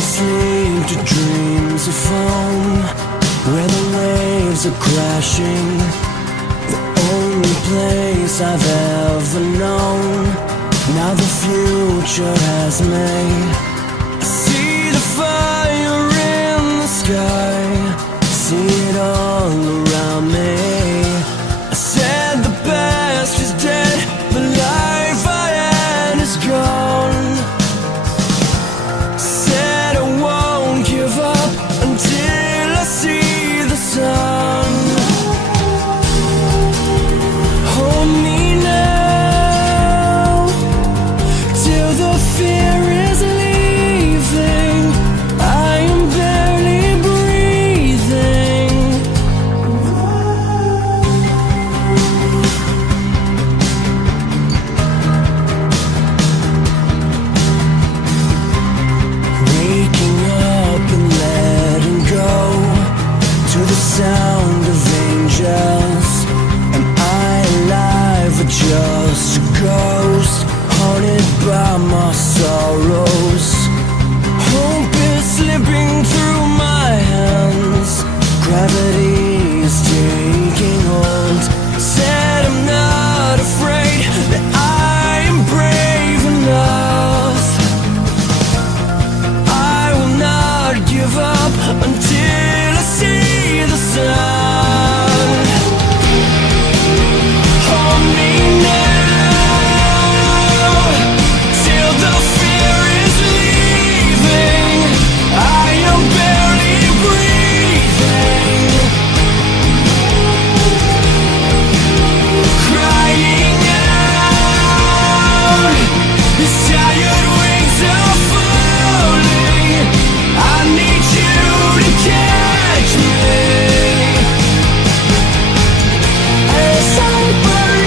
sleep to dreams of foam, where the waves are crashing, the only place I've ever known. Now the future has me. I see the fire in the sky, see it all around me. I said the past is dead, the life I had is gone. Said I won't give up until I see the sun. Hold me now, till the fear is leaving. I am barely breathing. Waking up and letting go to the sound of angels. Am I alive or just a ghost, haunted by my sorrows? Hope is slipping through my hands, gravity is taking hold. Said I'm not afraid, that I am brave enough. I will not give up until I see the sun. Hold me now, till the fear is leaving. I am barely breathing, crying out. These tired wings are falling. I need you to catch me. As I burn,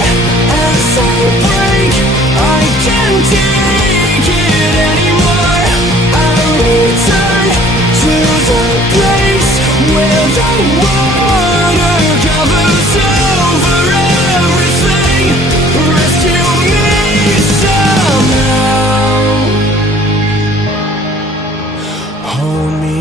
as I break, I can't take it anymore. I return to the place where the water covers over everything. Rescue me somehow. Hold me